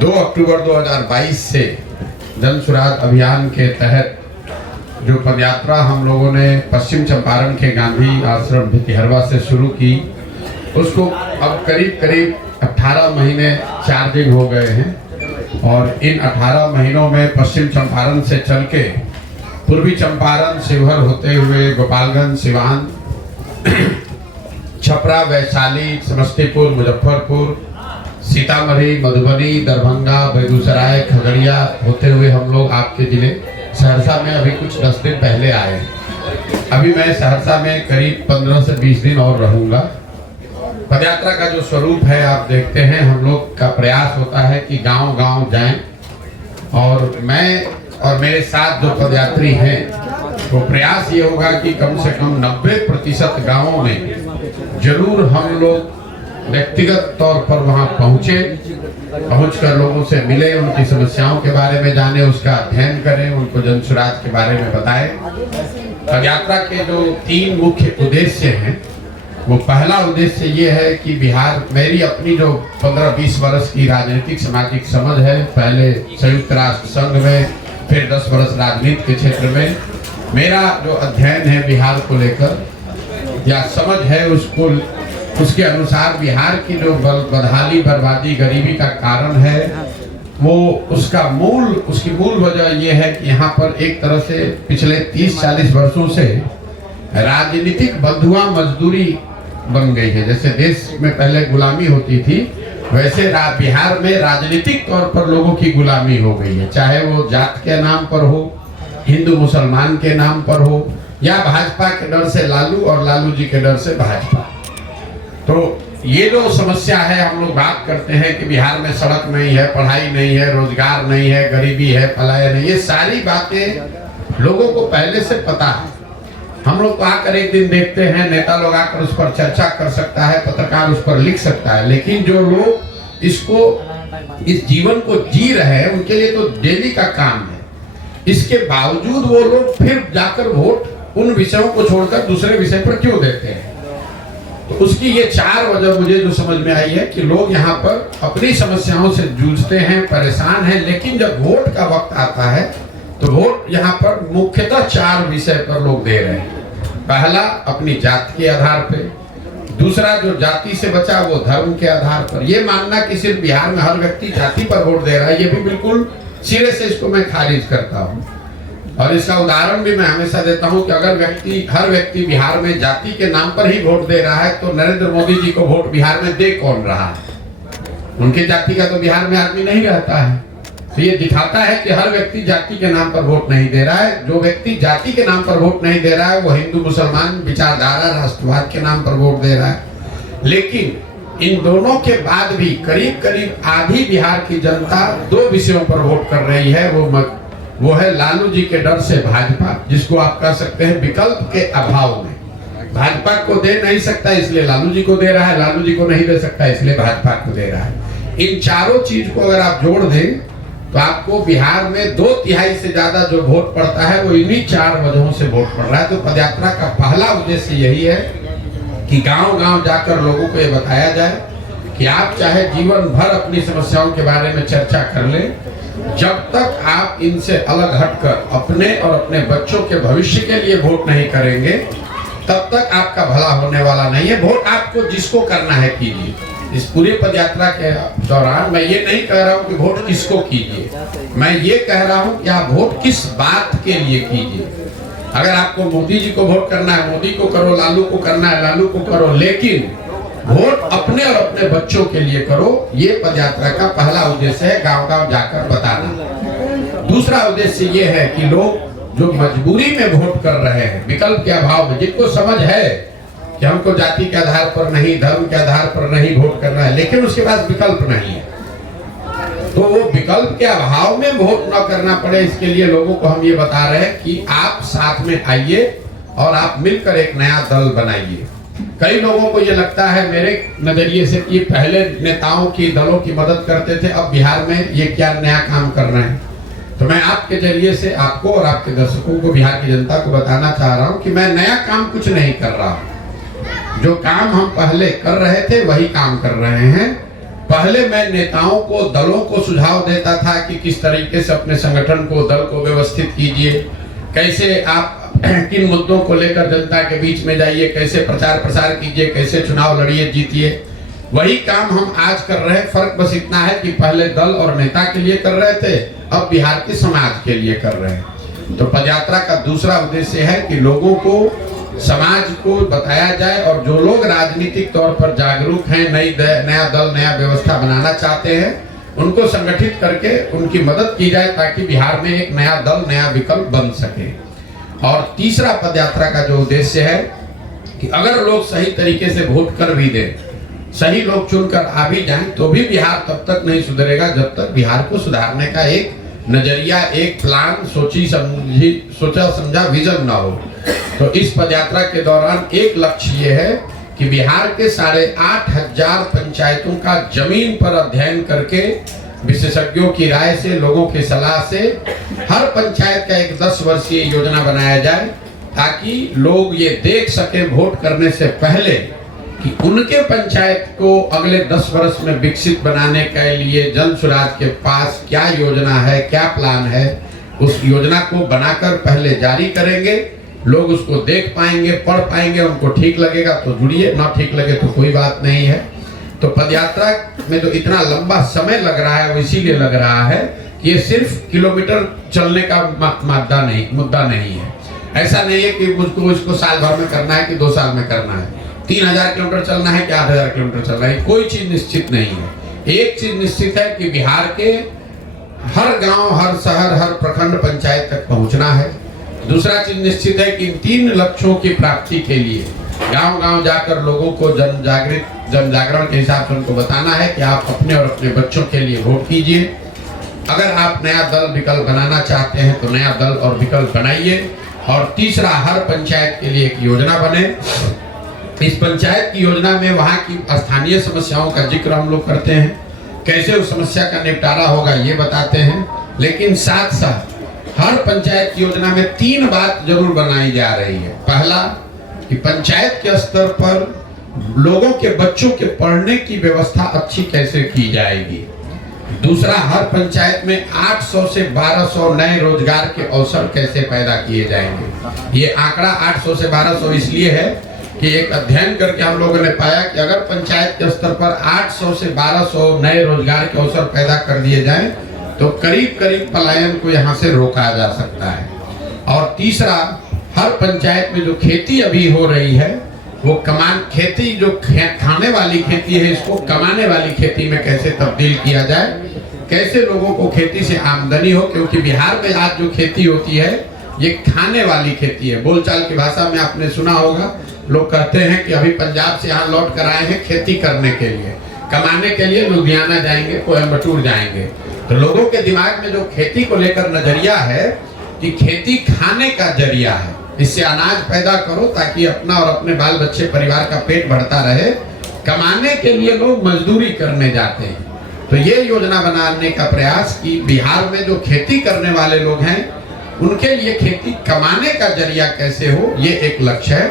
2 अक्टूबर 2022 से जन सुराज अभियान के तहत जो पदयात्रा हम लोगों ने पश्चिम चंपारण के गांधी आश्रम भितिहरवा से शुरू की, उसको अब करीब 18 महीने 4 दिन हो गए हैं। और इन 18 महीनों में पश्चिम चंपारण से चल के पूर्वी चंपारण, शिवहर होते हुए गोपालगंज, सिवान, छपरा, वैशाली, समस्तीपुर, मुजफ्फरपुर, सीतामढ़ी, मधुबनी, दरभंगा, बेगूसराय, खगड़िया होते हुए हम लोग आपके जिले सहरसा में अभी कुछ 10 दिन पहले आए। अभी मैं सहरसा में करीब 15 से 20 दिन और रहूंगा। पदयात्रा का जो स्वरूप है आप देखते हैं, हम लोग का प्रयास होता है कि गांव-गांव जाएं और मैं और मेरे साथ जो पदयात्री हैं तो प्रयास ये होगा कि कम से कम 90% गाँवों में जरूर हम लोग व्यक्तिगत तौर पर वहां पहुंचकर लोगों से मिले, उनकी समस्याओं के बारे में जाने, उसका अध्ययन करें, उनको जन सुराज के बारे में बताएं। पदयात्रा के जो 3 मुख्य उद्देश्य हैं, वो पहला उद्देश्य ये है कि बिहार, मेरी अपनी जो 15-20 वर्ष की राजनीतिक सामाजिक समझ है, पहले संयुक्त राष्ट्र संघ में, फिर 10 वर्ष राजनीति के क्षेत्र में, मेरा जो अध्ययन है बिहार को लेकर या समझ है उसके अनुसार बिहार की जो बदहाली, बर्बादी, गरीबी का कारण है, वो उसकी मूल वजह ये है कि यहाँ पर एक तरह से पिछले 30-40 वर्षों से राजनीतिक बंधुआ मजदूरी बन गई है। जैसे देश में पहले गुलामी होती थी, वैसे बिहार में राजनीतिक तौर पर लोगों की गुलामी हो गई है, चाहे वो जात के नाम पर हो, हिंदू मुसलमान के नाम पर हो, या भाजपा के डर से लालू और लालू जी के डर से भाजपा। तो ये जो समस्या है, हम लोग बात करते हैं कि बिहार में सड़क नहीं है, पढ़ाई नहीं है, रोजगार नहीं है, गरीबी है, पलायन है, ये सारी बातें लोगों को पहले से पता है। हम लोग तो आकर एक दिन देखते हैं, नेता लोग आकर उस पर चर्चा कर सकता है, पत्रकार उस पर लिख सकता है, लेकिन जो लोग इस जीवन को जी रहे हैं उनके लिए तो डेली का काम है। इसके बावजूद वो लोग फिर जाकर वोट उन विषयों को छोड़कर दूसरे विषय पर क्यों देते हैं? तो उसकी ये 4 वजह मुझे जो समझ में आई है कि लोग यहाँ पर अपनी समस्याओं से जूझते हैं, परेशान हैं, लेकिन जब वोट का वक्त आता है तो वोट यहाँ पर मुख्यतः 4 विषय पर लोग दे रहे हैं। पहला, अपनी जाति के आधार पे। दूसरा, जो जाति से बचा वो धर्म के आधार पर। ये मानना कि सिर्फ बिहार में हर व्यक्ति जाति पर वोट दे रहा है, ये भी बिल्कुल सिरे से इसको मैं खारिज करता हूँ। और इसका उदाहरण भी मैं हमेशा देता हूं कि अगर हर व्यक्ति बिहार में जाति के नाम पर ही वोट दे रहा है तो नरेंद्र मोदी जी को वोट बिहार में दे कौन रहा है? उनके जाति का तो बिहार में आदमी नहीं रहता है। तो ये दिखाता है कि हर व्यक्ति जाति के नाम पर वोट नहीं दे रहा है। जो व्यक्ति जाति के नाम पर वोट नहीं दे रहा है वो हिंदू मुसलमान विचारधारा, राष्ट्रवाद के नाम पर वोट दे रहा है। लेकिन इन दोनों के बाद भी करीब आधी बिहार की जनता 2 विषयों पर वोट कर रही है। वो है लालू जी के डर से भाजपा, जिसको आप कह सकते हैं विकल्प के अभाव में। भाजपा को दे नहीं सकता इसलिए लालू जी को दे रहा है, लालू जी को नहीं दे सकता इसलिए भाजपा को दे रहा है। इन चारों चीज को अगर आप जोड़ दें तो आपको बिहार में 2/3 से ज्यादा जो वोट पड़ता है वो इन्हीं 4 वजहों से वोट पड़ रहा है। तो पदयात्रा का पहला उद्देश्य यही है कि गांव-गांव जाकर लोगों को ये बताया जाए कि आप चाहे जीवन भर अपनी समस्याओं के बारे में चर्चा कर लें, जब तक आप इनसे अलग हटकर अपने और अपने बच्चों के भविष्य के लिए वोट नहीं करेंगे, तब तक आपका भला होने वाला नहीं है। वोट आपको जिसको करना है कीजिए। इस पूरे पदयात्रा के दौरान मैं ये नहीं कह रहा हूँ कि वोट किसको कीजिए, मैं ये कह रहा हूँ कि आप वोट किस बात के लिए कीजिए। अगर आपको मोदी जी को वोट करना है, मोदी को करो, लालू को करना है, लालू को करो, लेकिन वोट अपने और अपने बच्चों के लिए करो। ये पदयात्रा का पहला उद्देश्य है, गांव-गांव जाकर बताना। दूसरा उद्देश्य ये है कि लोग जो मजबूरी में वोट कर रहे हैं, विकल्प के अभाव में, जिनको समझ है कि हमको जाति के आधार पर नहीं, धर्म के आधार पर नहीं वोट करना है, लेकिन उसके पास विकल्प नहीं है, तो वो विकल्प के अभाव में वोट न करना पड़े, इसके लिए लोगों को हम ये बता रहे हैं कि आप साथ में आइए और आप मिलकर एक नया दल बनाइए। कई लोगों को ये लगता है मेरे नजरिए से कि पहले नेताओं की, दलों की मदद करते थे, अब बिहार में ये क्या नया काम कर रहे हैं। तो मैं आपके जरिए से आपको और आपके दर्शकों को, बिहार की जनता को बताना चाह रहा हूँ कि मैं नया काम कुछ नहीं कर रहा हूँ। जो काम हम पहले कर रहे थे वही काम कर रहे हैं। पहले मैं नेताओं को, दलों को सुझाव देता था कि किस तरीके से अपने संगठन को, दल को व्यवस्थित कीजिए, कैसे आप किन मुद्दों को लेकर जनता के बीच में जाइए, कैसे प्रचार प्रसार कीजिए, कैसे चुनाव लड़िए, जीतिए। वही काम हम आज कर रहे हैं। फर्क बस इतना है कि पहले दल और नेता के लिए कर रहे थे, अब बिहार के समाज के लिए कर रहे हैं। तो पदयात्रा का दूसरा उद्देश्य है कि लोगों को, समाज को बताया जाए, और जो लोग राजनीतिक तौर पर जागरूक हैं, नया दल, नया व्यवस्था बनाना चाहते हैं, उनको संगठित करके उनकी मदद की जाए ताकि बिहार में एक नया दल, नया विकल्प बन सके। और तीसरा पदयात्रा का जो उद्देश्य है कि अगर लोग सही तरीके से वोट कर भी दें, सही लोग चुनकर आ भी जाएं, तो भी बिहार तब तक नहीं सुधरेगा जब तक बिहार को सुधारने का एक नजरिया, एक प्लान, सोचा समझा विजन ना हो। तो इस पदयात्रा के दौरान एक लक्ष्य ये है कि बिहार के 8,500 पंचायतों का जमीन पर अध्ययन करके, विशेषज्ञों की राय से, लोगों की सलाह से हर पंचायत का एक 10 वर्षीय योजना बनाया जाए, ताकि लोग ये देख सके वोट करने से पहले कि उनके पंचायत को अगले 10 वर्ष में विकसित बनाने के लिए जन सुराज के पास क्या योजना है, क्या प्लान है। उस योजना को बनाकर पहले जारी करेंगे, लोग उसको देख पाएंगे, पढ़ पाएंगे, उनको ठीक लगेगा तो जुड़िए, ना ठीक लगे तो कोई बात नहीं है। तो पदयात्रा में जो इतना लंबा समय लग रहा है वो इसीलिए लग रहा है कि ये सिर्फ किलोमीटर चलने का मुद्दा नहीं है। ऐसा नहीं है कि मुझको इसको साल भर में करना है कि 2 साल में करना है, 3000 किलोमीटर चलना है कि 8000 किलोमीटर चलना है, कोई चीज निश्चित नहीं है। एक चीज निश्चित है कि बिहार के हर गांव, हर शहर, हर प्रखंड पंचायत तक पहुंचना है। दूसरा चीज निश्चित है कि इन 3 लक्ष्यों की प्राप्ति के लिए गांव-गांव जाकर लोगों को जन जागरण के हिसाब से उनको बताना है कि आप अपने और अपने बच्चों के लिए वोट कीजिए। अगर आप नया दल विकल्प बनाना चाहते हैं तो नया दल और विकल्प बनाइए। और तीसरा, हर पंचायत के लिए एक योजना बने। इस पंचायत की योजना में वहाँ की स्थानीय समस्याओं का जिक्र हम लोग करते हैं, कैसे उस समस्या का निपटारा होगा ये बताते हैं, लेकिन साथ साथ हर पंचायत की योजना में 3 बात जरूर बनाई जा रही है। पहला, कि पंचायत के स्तर पर लोगों के बच्चों के पढ़ने की व्यवस्था अच्छी कैसे की जाएगी। दूसरा, हर पंचायत में 800 से 1200 नए रोजगार के अवसर कैसे पैदा किए जाएंगे। ये आंकड़ा 800 से 1200 इसलिए है कि एक अध्ययन करके हम लोगों ने पाया कि अगर पंचायत के स्तर पर 800 से 1200 नए रोजगार के अवसर पैदा कर दिए जाएं तो करीब करीब पलायन को यहाँ से रोका जा सकता है। और तीसरा, हर पंचायत में जो खेती अभी हो रही है वो खेती जो खाने वाली खेती है, इसको कमाने वाली खेती में कैसे तब्दील किया जाए, कैसे लोगों को खेती से आमदनी हो। क्योंकि बिहार में आज जो खेती होती है ये खाने वाली खेती है। बोलचाल की भाषा में आपने सुना होगा, लोग कहते हैं कि अभी पंजाब से यहाँ लौट कर आए हैं खेती करने के लिए, कमाने के लिए लुधियाना जाएंगे, कोयम्बटूर जाएंगे। तो लोगों के दिमाग में जो खेती को लेकर नजरिया है कि खेती खाने का जरिया है, इससे अनाज पैदा करो ताकि अपना और अपने बाल बच्चे परिवार का पेट भरता रहे। कमाने के लिए लोग मजदूरी करने जाते हैं। तो ये योजना बनाने का प्रयास कि बिहार में जो खेती करने वाले लोग हैं उनके लिए खेती कमाने का जरिया कैसे हो, ये एक लक्ष्य है।